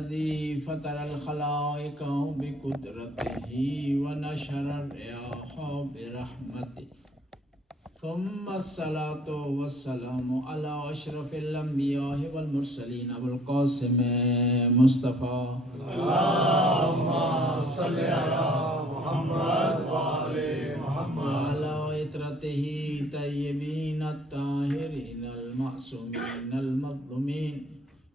الذي فطر الخلائق بقدرته ونشر الرياح برحمته ثم الصلاة والسلام على أشرف الأنبياء والمرسلين أبو القاسم مصطفى اللهم صل على محمد وآل محمد وعلى عترته طيبين الطاهرين المعصومين المظلومين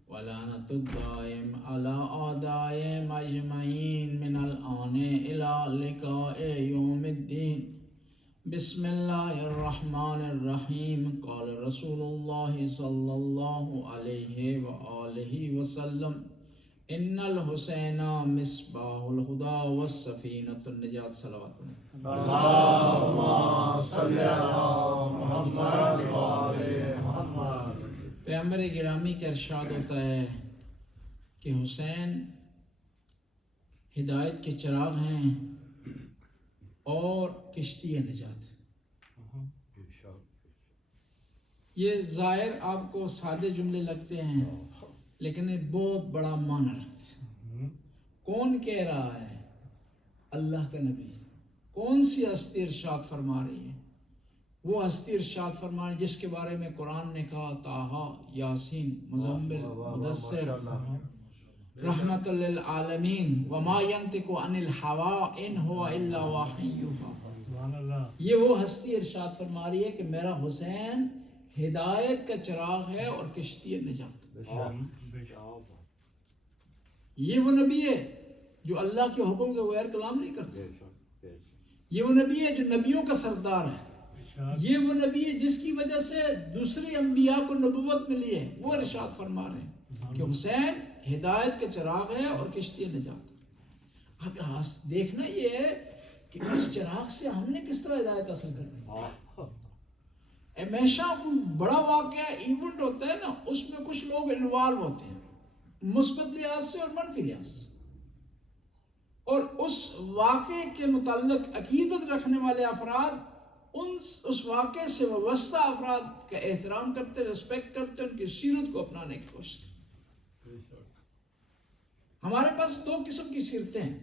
ولعنة الدائم على أعدائهم أجمعين من الآن إلى لقاء يوم الدين. بسم الله الرحمن الرحيم. قال رسول الله صلى الله عليه وآله وسلم إن الحسين مصباح الهدى والسفينة النجاة. صلوات اللهم صل على محمد وآل محمد. پیغمبر گرامی کا ارشاد ہوتا ہے کہ حسین ہدایت کے چراغ ہیں اور کشتی نجات. یہ ظاہر آپ کو سادے جملے لگتے ہیں لیکن یہ بہت بڑا معنی رکھتے ہیں. کون کہہ رہا ہے؟ اللہ کا نبی. کون سی ہستی ارشاد فرما رہی ہے؟ وہ ہستی ارشاد فرما رہی جس کے بارے میں قرآن نے کہا طٰہٰ، یاسین، مزمل، مدثر، رحمت للعالمین، وما ينطق عن الہویٰ ان هو الا وحی یوحیٰ. یہ وہ ہستی ارشاد فرما رہی ہے کہ میرا حسین ہدایت کا چراغ ہے اور کشتی نجات. یہ وہ نبی ہے جو اللہ کے حکم کے بغیر کلام نہیں کرتے. یہ وہ نبی ہے جو نبیوں کا سردار ہے. یہ وہ نبی ہے جس کی وجہ سے دوسرے انبیاء کو نبوت ملی ہے. وہ ارشاد فرما رہے ہیں کہ حسین ہدایت کا چراغ ہے اور کشتی نجات. اب دیکھنا یہ ہے کہ اس چراغ سے ہم نے کس طرح ہدایت حاصل کرنی ہے. ہمیشہ کوئی بڑا واقعہ ایونٹ ہوتا ہے نا، اس میں کچھ لوگ انوالو ہوتے ہیں مثبت لحاظ سے اور منفی لحاظ سے، اور اس واقعے کے متعلق عقیدت رکھنے والے افراد اس واقعے سے وابستہ افراد کا احترام کرتے، رسپیکٹ کرتے، ان کی سیرت کو اپنانے کی کوشش کرتے. ہمارے پاس دو قسم کی سیرتیں ہیں.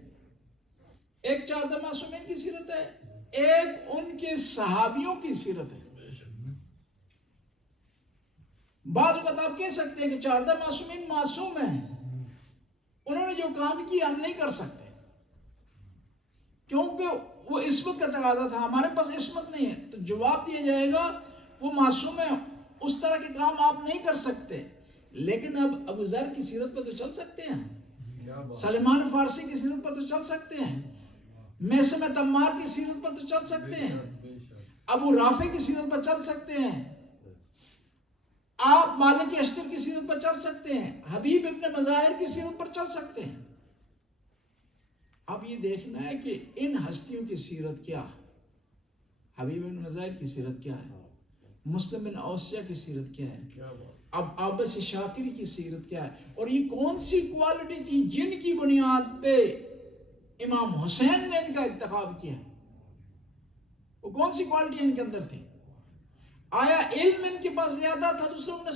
ایک چاردہ معصومین کی سیرت ہے، ایک ان کے صحابیوں کی سیرت ہے. بعض اوقات آپ کہہ سکتے ہیں کہ چاردہ معصومین معصوم ہیں، انہوں نے جو کام کیا ہم نہیں کر سکتے کیونکہ وہ عصمت کا تقاضا تھا. ہمارے پاس عصمت نہیں ہے تو جواب دیا جائے گا وہ معصوم ہے، اس طرح کے کام آپ نہیں کر سکتے. لیکن اب ابو ذر کی سیرت پر تو چل سکتے ہیں، سلمان فارسی کی سیرت پر تو چل سکتے ہیں، میثم تمار کی سیرت پر تو چل سکتے ہیں، ابو رافع کی سیرت پر چل سکتے ہیں، آپ مالک اشتر کی سیرت پر چل سکتے ہیں، حبیب ابن مظاہر کی سیرت پر چل سکتے ہیں. اب یہ دیکھنا ہے کہ ان ہستیوں کی سیرت کیا ہے. حبیب ابن مظاہر کی سیرت کیا ہے، مسلم بن اوسیہ کی سیرت کیا ہے، اب عابس شاکری کی سیرت کیا ہے، اور یہ کون سی کوالٹی تھی جن کی بنیاد پہ امام حسین نے ان کا انتخاب کیا. وہ کون سی کوالٹی ان کے اندر تھی؟ آیا علم ان کے پاس زیادہ تھا دوسروں نے؟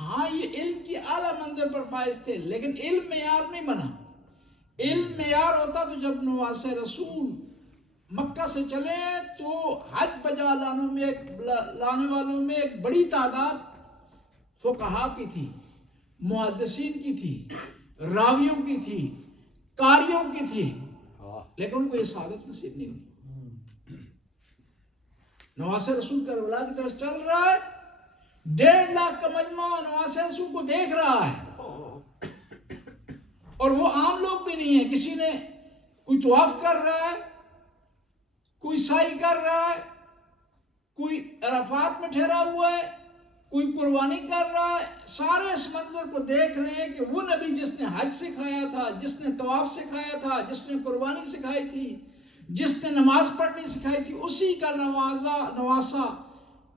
ہاں، یہ علم کی اعلیٰ منزل پر فائز تھے، لیکن علم معیار نہیں بنا. علم معیار ہوتا تو جب نواسے رسول مکہ سے چلے تو حج بجا لانے والوں میں ایک بڑی تعداد فقہا کی تھی، محدثین کی تھی، راویوں کی تھی، قاریوں کی تھی، لیکن ان کو یہ سعادت نصیب نہیں ہوئی. نواسے رسول کربلا کی طرف چل رہا ہے، 1.5 لاکھ کا مجمع نواسے رسول کو دیکھ رہا ہے، اور وہ عام لوگ بھی نہیں ہیں. کسی نے کوئی طواف کر رہا ہے، کوئی سعی کر رہا ہے، کوئی عرفات میں ٹھہرا ہوا ہے، کوئی قربانی کر رہا ہے. سارے اس منظر کو دیکھ رہے ہیں کہ وہ نبی جس نے حج سکھایا تھا، جس نے طواف سکھایا تھا، جس نے قربانی سکھائی تھی، جس نے نماز پڑھنی سکھائی تھی، اسی کا نواسا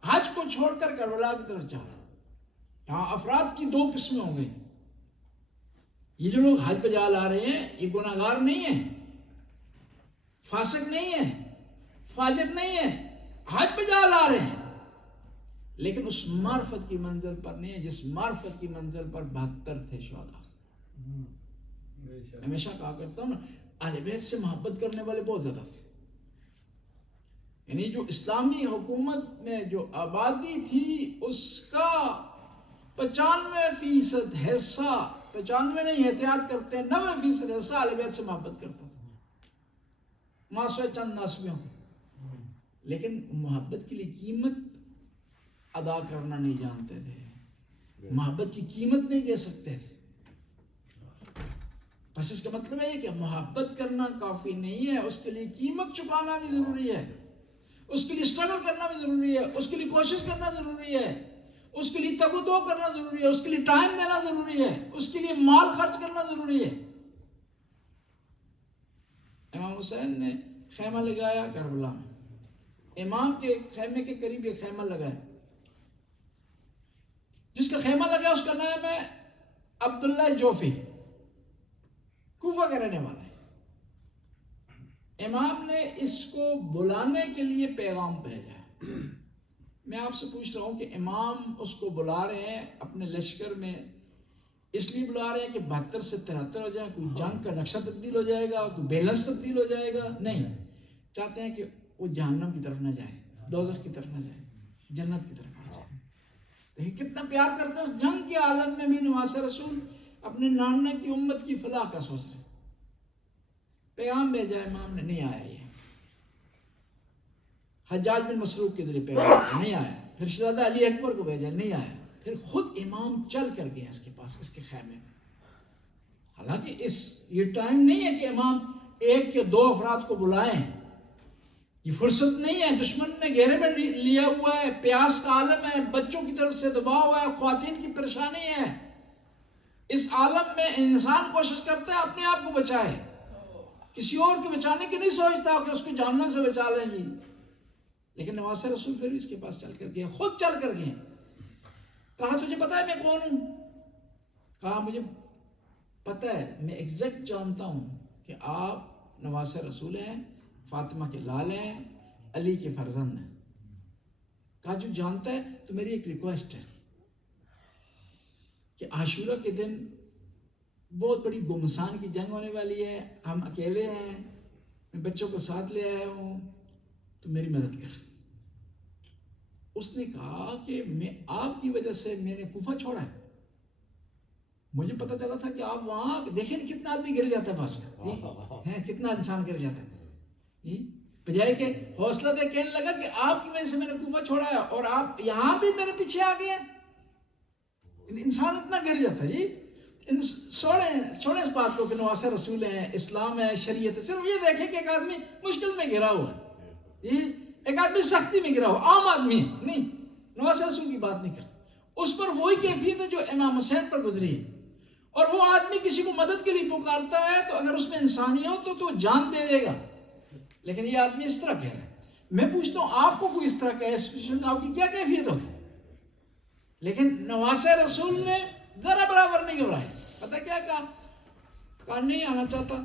حج کو چھوڑ کر کربلا کی طرف جا رہا ہے. یہاں افراد کی دو قسمیں ہوں گئی. یہ جو لوگ حج پہ جا لا رہے ہیں یہ گناہگار نہیں ہیں، فاسق نہیں ہیں، فاجر نہیں ہیں، حج پہ جا لا رہے ہیں، لیکن اس معرفت کی منزل پر نہیں ہے جس معرفت کی منزل پر 72 تھے شہداء. ہمیشہ کہا کرتا ہوں نا، اہل بیت سے محبت کرنے والے بہت زیادہ تھے. یعنی جو اسلامی حکومت میں جو آبادی تھی اس کا 95% حصہ، 95 نہیں احتیاط کرتے ہیں 90% حصہ اہل بیت سے محبت کرتا تھا، ماسوے چند ناسبیوں کو. لیکن محبت کے لیے قیمت ادا کرنا نہیں جانتے تھے، محبت کی قیمت نہیں دے سکتے تھے. بس اس کا مطلب ہے کہ محبت کرنا کافی نہیں ہے، اس کے لیے قیمت چکانا بھی ضروری ہے، اس کے لیے اسٹرگل کرنا بھی ضروری ہے، اس کے لیے کوشش کرنا ضروری ہے، اس کے لیے تگ و دو کرنا ضروری ہے، اس کے لیے ٹائم دینا ضروری ہے، اس کے لیے مال خرچ کرنا ضروری ہے. امام حسین نے خیمہ لگایا کربلا میں، امام کے خیمے کے قریب ایک خیمہ لگایا. جس کا خیمہ لگا اس کا نام ہے عبداللہ جوفی، کوفہ کا رہنے والا ہے. امام نے اس کو بلانے کے لیے پیغام بھیجا. میں آپ سے پوچھ رہا ہوں کہ امام اس کو بلا رہے ہیں اپنے لشکر میں، اس لیے بلا رہے ہیں کہ 72 سے 73 ہو جائے، کوئی جنگ کا نقشہ تبدیل ہو جائے گا، کوئی بیلنس تبدیل ہو جائے گا؟ نہیں، چاہتے ہیں کہ وہ جہنم کی طرف نہ جائے، دوزخ کی طرف نہ جائے، جنت کی طرف آ جائے. دیکھیں کتنا پیار کرتے ہیں. اس جنگ کے عالم میں بھی نواس رسول اپنے نانا کی امت کی فلاح کا سوچ رہے. پیغام بھیجا امام نے، نہیں آیا. یہ حجاج بن مسروق کے ذریعے پیغام بھیجا، نہیں آیا. پھر شہزادہ علی اکبر کو بھیجا، نہیں آیا. پھر خود امام چل کر گیا اس کے پاس، اس کے خیمے میں. حالانکہ یہ ٹائم نہیں ہے کہ امام ایک یا دو افراد کو بلائیں، یہ فرصت نہیں ہے. دشمن نے گھیرے میں لیا ہوا ہے، پیاس کا عالم ہے، بچوں کی طرف سے دباؤ ہے، خواتین کی پریشانی ہے. اس عالم میں انسان کوشش کرتا ہے اپنے آپ کو بچائے، کسی اور کو بچانے کی نہیں سوچتا کہ اس کو جہنم سے بچا لیں جی. لیکن نواس رسول پھر بھی اس کے پاس چل کر گئے، خود چل کر گئے. کہا تجھے پتا ہے میں کون ہوں؟ کہا مجھے پتا ہے، میں ایگزیکٹ جانتا ہوں کہ آپ نواس رسول ہیں، فاطمہ کے لال ہیں، علی کے فرزند ہیں. کہا جو جانتا ہے تو میری ایک ریکویسٹ ہے کہ عاشورہ کے دن بہت بڑی گمسان کی جنگ ہونے والی ہے، ہم اکیلے ہیں، میں بچوں کو ساتھ لے آیا ہوں، تو میری مدد کر. اس نے کہا کہ میں آپ کی وجہ سے میں نے کوفہ چھوڑا ہے. مجھے پتا چلا تھا کہ آپ وہاں دیکھیں کتنا آدمی گر جاتا ہے پاس کا، کتنا انسان گر جاتا ہے، بجائے کہ حوصلہ دے کہنے لگا کہ آپ کی وجہ سے میں نے کوفہ چھوڑا ہے اور آپ یہاں بھی میرے پیچھے آ گئے. انسان اتنا گر جاتا ہے جی. چھوڑیں اس بات کو کہ نواس رسول ہیں، اسلام ہے، شریعت ہے. صرف یہ دیکھیں کہ ایک آدمی مشکل میں گرا ہوا ہے، ایک آدمی سختی میں گرا ہوا، عام آدمی نہیں، نواس رسول کی بات نہیں کرتا. اس پر وہی کیفیت ہے جو امام حسین پر گزری ہے. اور وہ آدمی کسی کو مدد کے لیے پکارتا ہے تو اگر اس میں انسانیت ہو تو جان دے دے گا. لیکن یہ آدمی اس طرح کہہ رہا ہے. میں پوچھتا ہوں آپ کو کوئی اس طرح کہے آپ کی کیا کیفیت ہوگی؟ لیکن نواس رسول نے ذرا برابر نہیں گھبرائے. پتہ کیا کہا نہیں آنا چاہتا،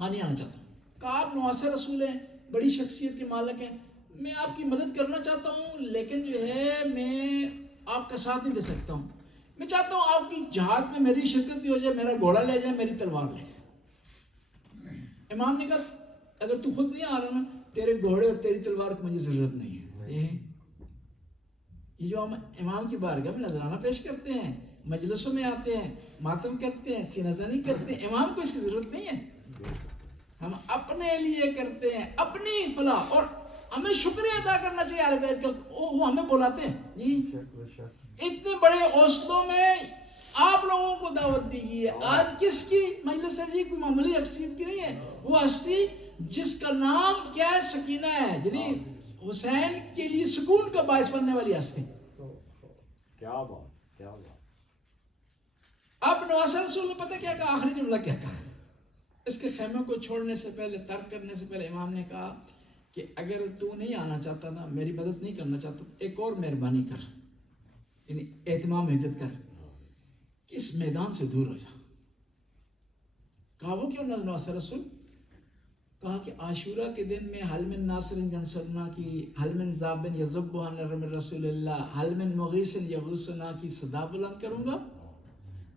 نہیں آنا چاہتا. کہا آپ نواس رسول ہیں، بڑی شخصیت کے مالک ہیں، میں آپ کی مدد کرنا چاہتا ہوں لیکن جو ہے میں آپ کا ساتھ نہیں دے سکتا ہوں. میں چاہتا ہوں آپ کی جہاد میں میری شرکت بھی ہو جائے، میرا گھوڑا لے جائے، میری تلوار لے جائے. امام نے کہا اگر تو خود نہیں آ رہا نا، تیرے گھوڑے اور تیری تلوار کی مجھے ضرورت نہیں ہے. یہ جو ہم امام کی بارگاہ میں نذرانہ پیش کرتے ہیں، مجلسوں میں آتے ہیں، ماتم کرتے ہیں، سینہ زنی کرتے ہیں، امام کو اس کی ضرورت نہیں ہے. ہم اپنے لیے کرتے ہیں، اپنی فلاح. اور ہمیں شکریہ ادا کرنا چاہیے اہل بیت کا، وہ ہمیں بلاتے ہیں جی. اتنے بڑے حوصلوں میں آپ لوگوں کو دعوت دی گئی ہے. آج کس کی مجلس ہے جی؟ کوئی معمولی شخصیت کی نہیں ہے. وہ ہستی جس کا نام کیا ہے؟ سکینہ ہے، یعنی حسین کے لیے سکون کا باعث بننے والی ہستی. کیا بات، کیا بات. اب نواس رسول نے پتہ کیا کہا؟ آخری جملہ کیا کہا؟ اس کے خیمے کو چھوڑنے سے پہلے، ترک کرنے سے پہلے امام نے کہا کہ اگر تو نہیں آنا چاہتا نا، میری مدد نہیں کرنا چاہتا، ایک اور مہربانی کر، یعنی اہتمام حجت کر کہ اس میدان سے دور ہو جا. کہا وہ کیوں نواس رسول؟ کہا کہ عاشورہ کے دن میں حل من ناصر ینصرنا کی، حل من ذاب یذب عن رسول اللہ، حل من مغیث یغوثنا کی صدا بلند کروں گا.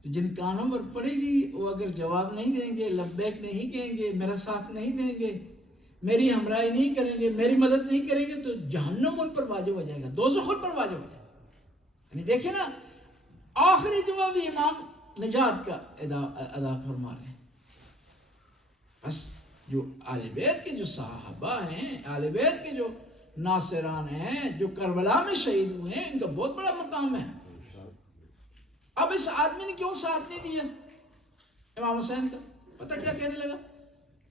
تو جن کانوں پر پڑے گی وہ اگر جواب نہیں دیں گے، لبیک نہیں کہیں گے، میرا ساتھ نہیں دیں گے، میری ہمراہی نہیں کریں گے، میری مدد نہیں کریں گے، تو جہنم ان پر واجب ہو جائے گا، دوزخ ان پر واجب ہو جائے گا۔ یعنی دیکھیں نا، آخری جواب امام نجات کا ادا فرما رہے ہیں۔ بس جو آل بیت کے جو صحابہ ہیں، آل بیت کے جو ناصران ہیں، جو کربلا میں شہید ہوئے ہیں، ان کا بہت بڑا مقام ہے۔ اب اس آدمی نے کیوں ساتھ نہیں دیا امام حسین کا؟ پتہ کیا کہنے لگا؟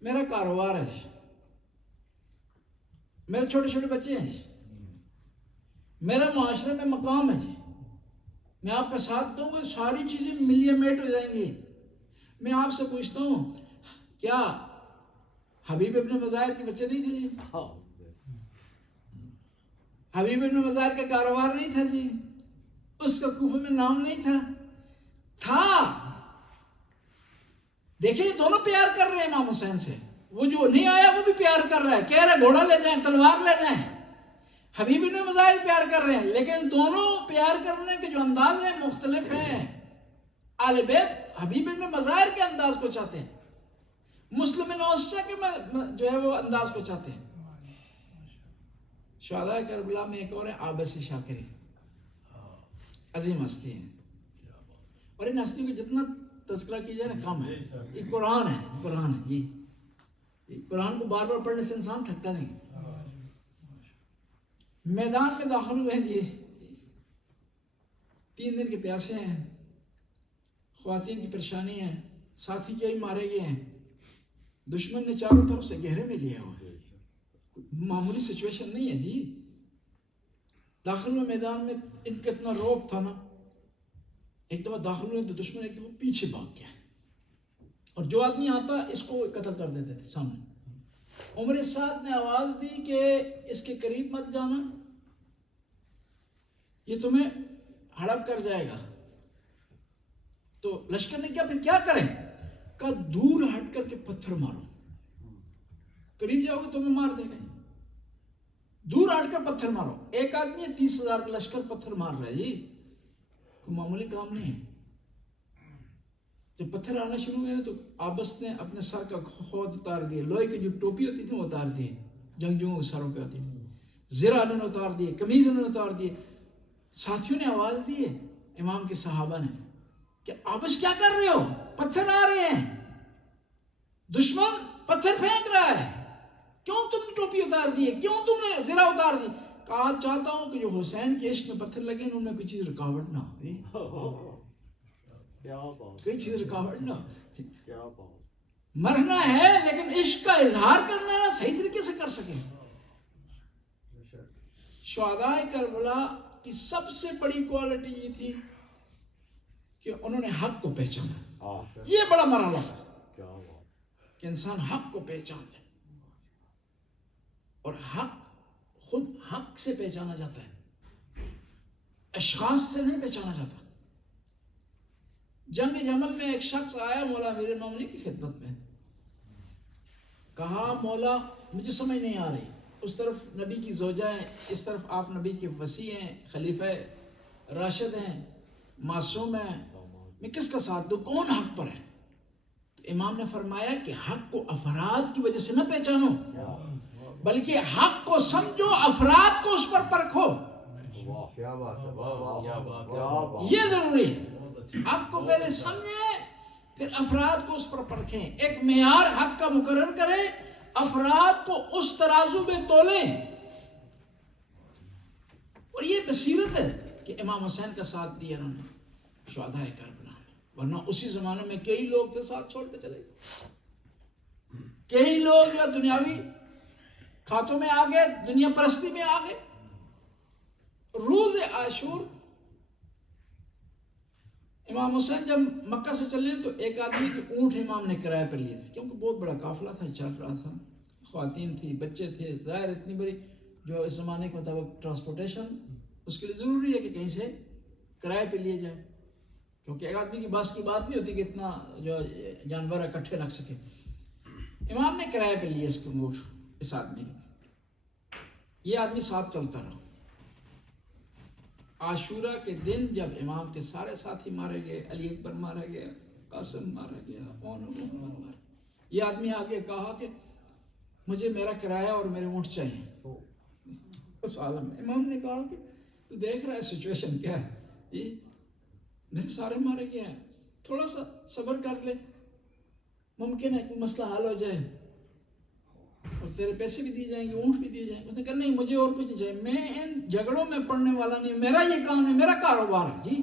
میرا کاروبار ہے جی، میرے چھوٹے چھوٹے بچے ہیں جی، میرا معاشرے میں مقام ہے جی، میں آپ کا ساتھ دوں گا ساری چیزیں ملیے میٹ ہو جائیں گی۔ میں آپ سے پوچھتا ہوں، کیا حبیب ابن مظاہر کے بچے نہیں تھے جی؟ حبیب ابن مظاہر کا کاروبار نہیں تھا جی؟ اس کا کوفہ میں نام نہیں تھا؟ دیکھیں دونوں پیار کر رہے ہیں امام حسین سے، وہ جو نہیں آیا وہ بھی پیار کر رہا ہے، کہہ رہا ہے گھوڑا لے جائیں، تلوار لے جائیں۔ حبیب ابن مظاہر پیار کر رہے ہیں، لیکن دونوں پیار کرنے کے جو انداز ہیں مختلف ہیں۔ آل بیت حبیب ابن مظاہر کے انداز کو چاہتے ہیں، مسلم بن عوشہ کے جو ہے وہ انداز کو چاہتے ہیں۔ شہداء کربلا میں ایک اور ہے عابس شاکری، عظیم ہستی ہیں، اور ان ہستیوں کو جتنا تذکرہ کی جائے نا کم ہے۔ یہ قرآن ہے جی، قرآن کو بار بار پڑھنے سے انسان تھکتا نہیں۔ میدان میں داخل ہوئے ہیں جی، 3 دن کے پیاسے ہیں، خواتین کی پریشانی ہے، ساتھی کئی مارے گئے ہیں، دشمن نے چاروں طرف سے گہرے میں لیا ہوا ہے، معمولی سچویشن نہیں ہے جی۔ داخل میں میدان میں ان کا اتنا روب تھا نا، ایک دفعہ داخل ہوئے تو دشمن ایک دفعہ پیچھے بھاگ گیا، اور جو آدمی آتا اس کو قتل کر دیتے تھے سامنے۔ عمر سعد نے آواز دی کہ اس کے قریب مت جانا، یہ تمہیں ہڑپ کر جائے گا۔ تو لشکر نے کیا پھر کیا کریں؟ کہا دور ہٹ کر کے پتھر مارو، قریب جاؤ گے تمہیں مار دے گا، دور ہٹ کر پتھر مارو۔ ایک آدمی 30,000 کا لشکر پتھر مار رہا ہے جی، کوئی معمولی کام نہیں ہے۔ جب پتھر آنا شروع ہوئے تو عابس نے اپنے سر کا خود اتار دیے، لوہے کی جو ٹوپی ہوتی تھی وہ اتار دیے، جنگجوؤں کے سروں پہ ہوتی تھی، زرہ انہوں نے اتار دیے، قمیض انہوں نے اتار دیے۔ ساتھیوں نے آواز دی ہے، امام کے صحابہ نے، کہ عابس کیا کر رہے ہو؟ پتھر آ رہے ہیں، دشمن پتھر پھینک رہا ہے، کیوں تم نے ٹوپی اتار دی ہے، کیوں تم نے زرہ اتار دی؟ کہا چاہتا ہوں کہ جو حسین کے عشق میں پتھر لگے ان میں کوئی چیز رکاوٹ نہ ہو، کوئی چیز رکاوٹ نہ ہو۔ مرنا ہے لیکن عشق کا اظہار کرنا ہے صحیح طریقے سے کر سکیں۔ شہداء کربلا کی سب سے بڑی کوالٹی یہ تھی کہ انہوں نے حق کو پہچانا۔ یہ بڑا مرحلہ تھا کہ انسان حق کو پہچان لے، اور حق خود حق سے پہچانا جاتا ہے، اشخاص سے نہیں پہچانا جاتا۔ جنگ جمل میں ایک شخص آیا مولا امیر المومنین کی خدمت میں، کہا مولا مجھے سمجھ نہیں آ رہی، اس طرف نبی کی زوجہ ہیں، اس طرف آپ نبی کے وصی ہیں، خلیفہ راشد ہیں، معصوم ہیں، میں کس کا ساتھ دوں، کون حق پر ہے؟ تو امام نے فرمایا کہ حق کو افراد کی وجہ سے نہ پہچانو، بلکہ حق کو سمجھو، افراد کو اس پر پرکھو۔ یہ ضروری ہے، حق کو پہلے سمجھیں پھر افراد کو اس پر پرکھیں، ایک معیار حق کا مقرر کریں، افراد کو اس ترازو میں تولیں۔ اور یہ بصیرت ہے کہ امام حسین کا ساتھ دیا انہوں نے شہداء کربلا میں، ورنہ اسی زمانے میں کئی لوگ تھے ساتھ چھوڑ کے چلے گئے، کئی لوگ جو دنیاوی کھاتوں میں آ گئے، دنیا پرستی میں آ گئے۔ روز عاشور امام حسین جب مکہ سے چلے تو ایک آدمی کے اونٹ امام نے کرایہ پر لیے تھے، کیونکہ بہت بڑا قافلہ تھا، چل رہا تھا، خواتین تھی، بچے تھے، ظاہر اتنی بڑی جو اس زمانے کے مطابق ٹرانسپورٹیشن، اس کے لیے ضروری ہے کہ کہیں سے کرایہ پہ لیے جائے، کیونکہ ایک آدمی کی بس کی بات نہیں ہوتی کہ اتنا جو جانور اکٹھے رکھ سکے۔ امام نے کرایہ پہ لیے اس کو اونٹ، اس آدمی کی، یہ آدمی ساتھ چلتا رہا۔ عاشورہ کے دن جب امام کے سارے ساتھی مارے گئے، علی اکبر مارا گیا، قاسم مارا گیا، یہ آدمی آگے کہا کہ مجھے میرا کرایہ اور میرے اونٹ چاہیے اس عالم میں۔ امام نے کہا کہ تو دیکھ رہا ہے سچویشن کیا ہے، یہ میرے سارے مارے گئے ہیں، تھوڑا سا صبر کر لے، ممکن ہے کوئی مسئلہ حل ہو جائے اور تیرے پیسے بھی دیے جائیں گے، اونٹ بھی دیے جائیں گے۔ اس نے کہا نہیں، مجھے اور کچھ نہیں چاہیے، میں ان جھگڑوں میں پڑنے والا نہیں ہوں، میرا یہ کام ہے، میرا کاروبار ہے جی،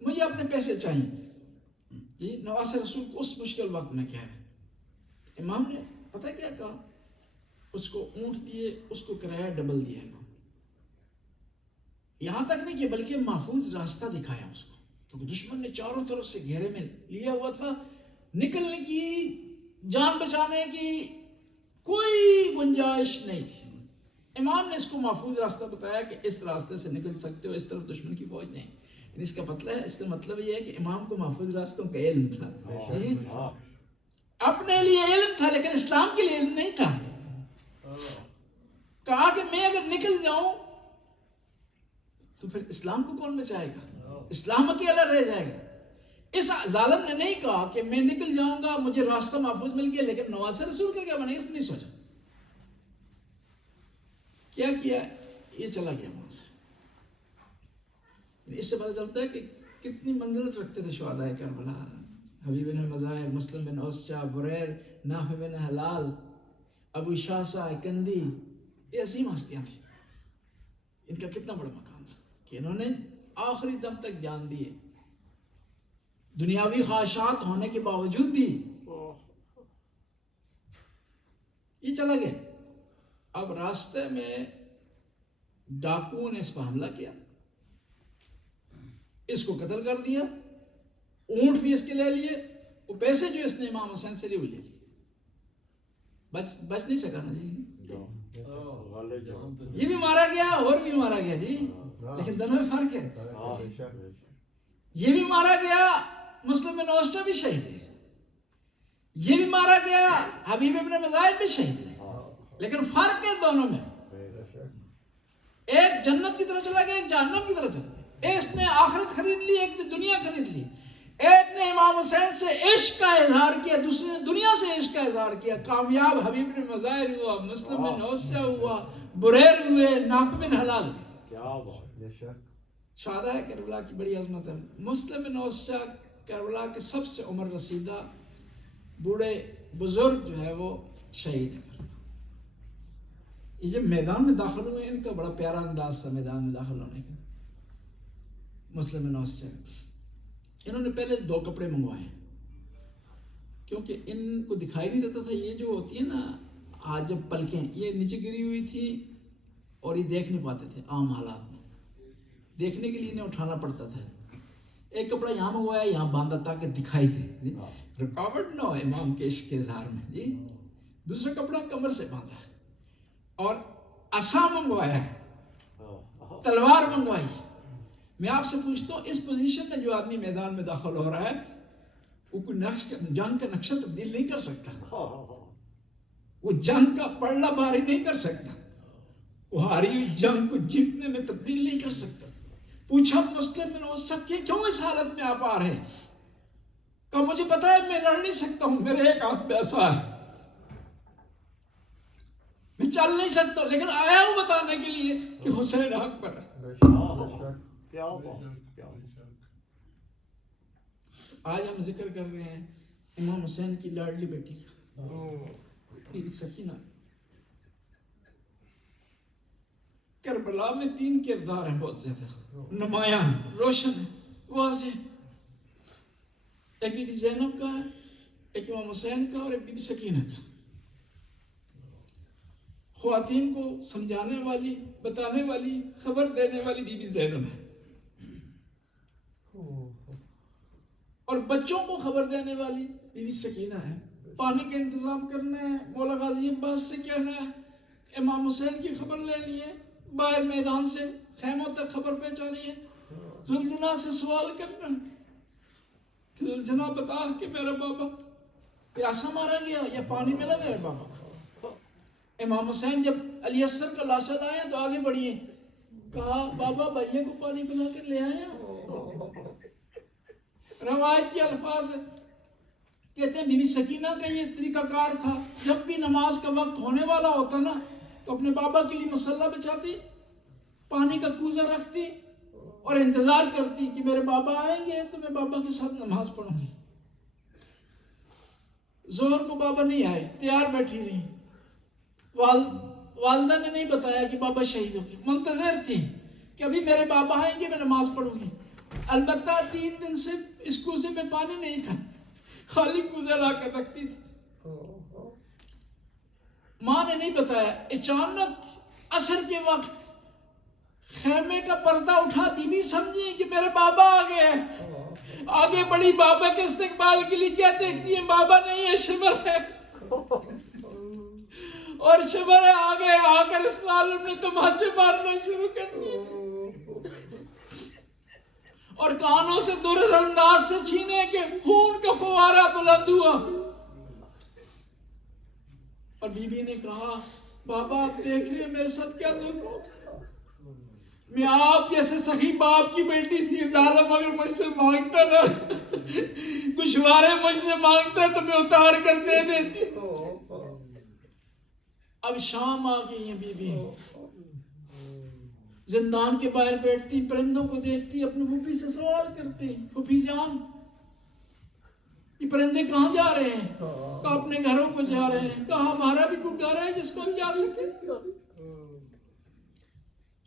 مجھے اپنے پیسے چاہیے جی۔ نواز رسول کو اس مشکل وقت میں کہہ رہے، امام نے پتہ کیا کہا، اس کو اونٹ دیے، اس کو کرایہ ڈبل دیا امام، یہاں تک نہیں کہ بلکہ محفوظ راستہ دکھایا اس کو، کیونکہ دشمن نے چاروں طرف سے گھیرے میں لیا ہوا تھا، نکلنے کی، جان بچانے کی کوئی گنجائش نہیں تھی۔ امام نے اس کو محفوظ راستہ بتایا کہ اس راستے سے نکل سکتے ہو، اس طرف دشمن کی فوج نہیں۔ اس کا مطلب یہ ہے کہ امام کو محفوظ راستوں کا علم تھا، اپنے لیے علم تھا لیکن اسلام کے لیے علم نہیں تھا۔ کہا کہ میں اگر نکل جاؤں تو پھر اسلام کو کون بچائے گا، اسلام اکیلا رہ جائے گا۔ اس ظالم نے نہیں کہا کہ میں نکل جاؤں گا، مجھے راستہ محفوظ مل گیا، لیکن نواز رسول کا کیا بنے اس نے نہیں سوچا۔ کیا کیا، یہ چلا گیا وہاں سے۔ اس سے پتہ چلتا ہے کہ کتنی منزلت رکھتے تھے شہدائے کربلا، حبیب بن مظاہر، مسلم بن اوسچا، بریر، نافع بن حلال، ابو شاسا کندی، یہ عظیم ہستیاں تھیں۔ ان کا کتنا بڑا مقام تھا کہ انہوں نے آخری دم تک جان دیے، دنیاوی خواہشات ہونے کے باوجود بھی یہ چلا گیا۔ اب راستے میں ڈاکوؤں نے اس پر حملہ کیا، اس کو قتل کر دیا، اونٹ بھی اس کے لے لیے، وہ پیسے جو اس نے امام حسین سے لیے وہ لے لیے، بچ نہیں سکا نا جی۔ یہ بھی مارا گیا اور بھی مارا گیا جی، لیکن دونوں میں فرق ہے۔ یہ بھی مارا گیا، مسلم بن اوسچا بھی شہید ہے، یہ بھی مارا گیا، حبیب ابن مظاہر بھی شہید ہے، لیکن فرق ہے دونوں میں، ایک جنت کی طرف چلا گیا، ایک جہنم کی طرف چلا گیا۔ ایک نے آخرت خرید لی، ایک نے دنیا خرید لی، ایک نے امام حسین سے عشق کا اظہار کیا، دوسرے نے دنیا سے عشق کا اظہار کیا۔ کامیاب حبیب بن مظاہر ہوا، مسلم بن اوسچا ہوا، بریر ہوئے، نافع بن حلال ہوئے۔ شہدائے کربلا کی بڑی عظمت ہے۔ مسلم بن اوسچا کربلا کے سب سے عمر رسیدہ بوڑھے بزرگ جو ہے وہ شہید ہیں۔ یہ جب میدان میں داخل ہوئے، ان کا بڑا پیارا انداز تھا میدان میں داخل ہونے کا۔ مسلم بن اوسچا انہوں نے پہلے 2 کپڑے منگوائے کیونکہ ان کو دکھائی نہیں دیتا تھا، یہ جو ہوتی ہے نا آج جب پلکیں یہ نیچے گری ہوئی تھی اور یہ دیکھ نہیں پاتے تھے، عام حالات میں دیکھنے کے لیے انہیں اٹھانا پڑتا تھا۔ ایک کپڑا یہاں منگوایا، یہاں باندھا تاکہ دکھائی دے، رکاوٹ نہ ہو امام کے عشق کے اظہار میں جی۔ دوسرا کپڑا کمر سے باندھا اور عصا منگوایا، تلوار منگوائی۔ میں آپ سے پوچھتا ہوں، اس پوزیشن میں جو آدمی میدان میں داخل ہو رہا ہے وہ کوئی جنگ کا نقشہ تبدیل نہیں کر سکتا، وہ جنگ کا پلڑا بھاری نہیں کر سکتا، وہ ہاری ہوئی جنگ کو جیتنے میں تبدیل نہیں کر سکتا۔ پوچھا مسلم بن اوسچا کہ کیوں اس حالت میں آپ آ رہے ہیں؟ کہا مجھے پتا ہے میں لڑ نہیں سکتا ہوں، میرے ایک ہاتھ میں عصا ہے، میں چل نہیں سکتا، لیکن آیا ہوں بتانے کے لیے کہ حسین حق پر ہے۔ آج ہم ذکر کر رہے ہیں امام حسین کی لاڈلی بیٹی کا، بیوی سکینہ۔ کربلا میں 3 کردار ہیں بہت زیادہ نمایاں ہیں، روشن ہیں، واضح۔ ایک بی بی زینب کا ہے، ایک امام حسین کا، اور ایک بی بی سکینہ کا۔ خواتین کو سمجھانے والی، بتانے والی، خبر دینے والی بی بی زینب ہے، اور بچوں کو خبر دینے والی بی بی سکینہ ہے۔ پانی کا انتظام کرنا ہے، مولا غازی عباس سے کہنا ہے، امام حسین کی خبر لینی ہے، باہر میدان سے خیموں تک خبر پہنچانی ہے، ذوالجناح سے سوال کرنا ہے، ذوالجناح بتا کہ میرا بابا پیاسا مارا گیا یا پانی ملا میرے بابا کو۔ امام حسین جب علی اصغر کا لاشا لائے تو آگے بڑھیے، کہا بابا بھیا کو پانی پلا کر لے آیا. روایت کے الفاظ ہے، کہتے ہیں بی بی سکینہ کا یہ طریقہ کار تھا، جب بھی نماز کا وقت ہونے والا ہوتا نا تو اپنے بابا کے لیے مصلی بچھاتی، پانی کا کوزہ رکھتی اور انتظار کرتی کہ میرے بابا آئیں گے تو میں بابا کے ساتھ نماز پڑھوں گی. ظہر کو بابا نہیں آئے، تیار بیٹھی رہی. والدہ نے نہیں بتایا کہ بابا شہید ہو گئے، منتظر تھی کہ ابھی میرے بابا آئیں گے میں نماز پڑھوں گی. البتہ 3 دن سے اس کوزے میں پانی نہیں تھا، خالی کوزہ لا کر رکھتی تھی. ماں نے نہیں بتایا. اچانک عصر کے وقت خیمے کا پردہ اٹھا، بی بی سمجھی کہ میرے بابا آ گئے. آگے بڑی، بابا کے استقبال کے لیے کیا دیکھتی ہے؟ بابا نہیں ہے، شمر ہے. اور شمر آگے آ کر اس عالم نے تماچے مارنا شروع کر دیے اور کانوں سے دور انداز سے چھینے کے خون کا فوارہ بلند ہوا. اور بی بی نے کہا بابا آپ دیکھ رہے ہیں میرے ساتھ کیا ظلم ہو. میں آپ جیسے سخی باپ کی بیٹی تھی، ظالم اگر مجھ سے مانگتا نا، گشوارے مجھ سے مانگتا تو میں اتار کر دے دیتی. اب شام آ گئی ہے. بی بی زندان کے باہر بیٹھتی، پرندوں کو دیکھتی، اپنے پھوپھی سے سوال کرتی، پھوپھی جان یہ پرندے کہاں جا رہے ہیں؟ کہا اپنے گھروں کو جا رہے ہیں. کہا ہمارا بھی کوئی گھر ہے جس کو ہم جا سکیں؟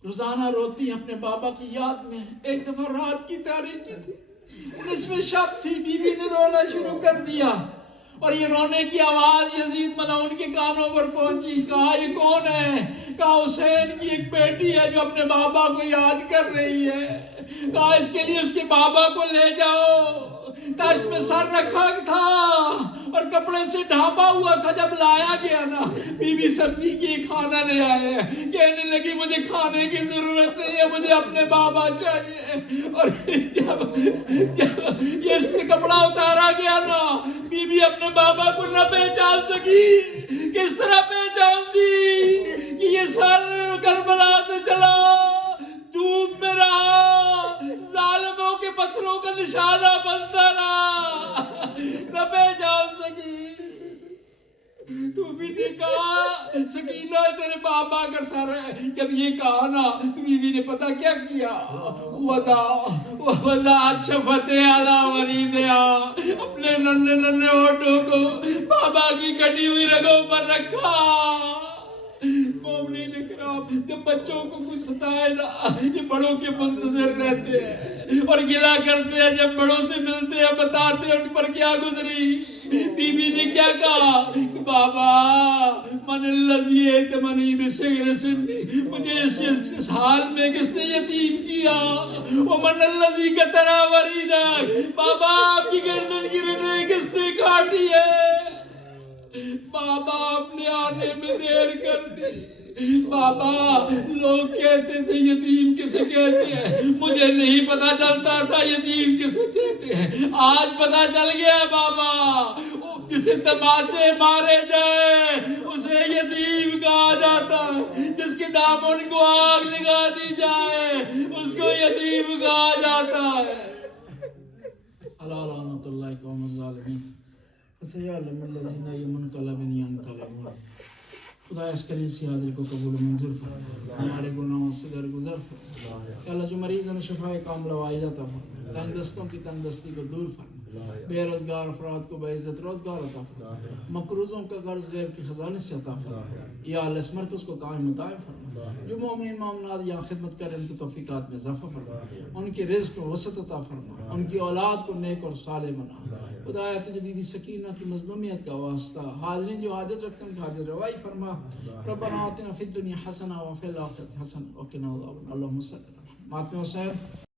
روزانہ روتی اپنے بابا کی یاد میں. ایک دفعہ رات کی تاریکی تھی، نصف شب تھی، بی بی نے رونا شروع کر دیا اور یہ رونے کی آواز یزید ملعون کے کانوں پر پہنچی. کہا یہ کون ہے؟ کہا حسین کی ایک بیٹی ہے جو اپنے بابا کو یاد کر رہی ہے. کہا اس کے لیے اس کے بابا کو لے جاؤ. تشت میں سر رکھا تھا اور کپڑے سے ڈھانپا ہوا تھا. جب لایا گیا نا، بی بی سبزی کی کھانا لے آئے. کہنے لگی مجھے کھانے کی ضرورت نہیں ہے، مجھے اپنے بابا چاہیے. اور جب یہ اس سے کپڑا اتارا گیا نا، بی بی اپنے بابا کو نہ پہچان سکی. کس طرح پہچان دی کہ یہ سر کربلا سے چلا، ڈوب میں رہا، ظالموں کے پتھروں کا نشانہ بنتا رہا، نہ پہچان سکی. تو بھی نے کہا سکینہ تیرے بابا کا سر ہے. جب یہ کہا نا تو بی بی نے پتا کیا کیا؟ وضاعت شفت علی وریدہا، اپنے ننھے ننھے ہونٹوں کو بابا کی کٹی ہوئی رگوں پر رکھا. مومنین اکرام، جب بچوں کو کچھ ستائے نا، یہ بڑوں کے منتظر رہتے ہیں اور گلا کرتے ہیں. جب بڑوں سے ملتے ہیں بتاتے ہیں ان پر کیا گزری. بی بی نے کیا کہا؟ بابا من الذی ائتمنی بصغر سنی، مجھے اس حال میں کس نے یتیم کیا. ومن الذی قطع وریدک، بابا آپ کی گردن کی رنیں کس نے کاٹی ہے. بابا اپنے آنے میں دیر کر دی. بابا لوگ کہتے تھے یتیم کسے کہتے ہیں، مجھے نہیں پتا چلتا تھا یتیم کسے کہتے ہیں. آج پتا چل گیا بابا، جسے تماچے مارے جائے اسے یتیم کہا جاتا ہے، جس کے دامن کو آگ لگا دی جائے اس کو یتیم کہا جاتا ہے. اللہ لعنت اللہ قوم الظالمین. فسيعلم الذين ينقلبون ينقلبون. خدا اس کلیل سی حاضر کو قبول و منظور فرما، ہمارے گناہوں سے درگزر فرما. اللہ جو مریضوں نے شفا کاملہ و عاجلہ عطا فرما، تنگ دستوں کی تنگ دستی کو دور فرما، بے روزگار افراد کو بعزت روزگار عطا فرما، مقروضوں کا قرض غیب کے خزانے سے عطا فرما. یا اللہ اس مرکز کو قائم و دائم فرما. جو مومنین مومنات یہاں خدمت کریں ان کی توفیقات میں اضافہ فرما، ان کے رزق و وسعت عطا فرما، ان کی اولاد کو نیک اور صالح بنا. خدایا تجھے بی بی سکینہ کی مظلومیت کا واسطہ حاضرین جو حاجت رکھتے ہیں ان کی حاجت روائی فرما. ربنا آتنا فی الدنیا حسنہ وفی الآخرۃ حسنہ وقنا عذاب النار. اللہم صل علی محمد. ماتم حسین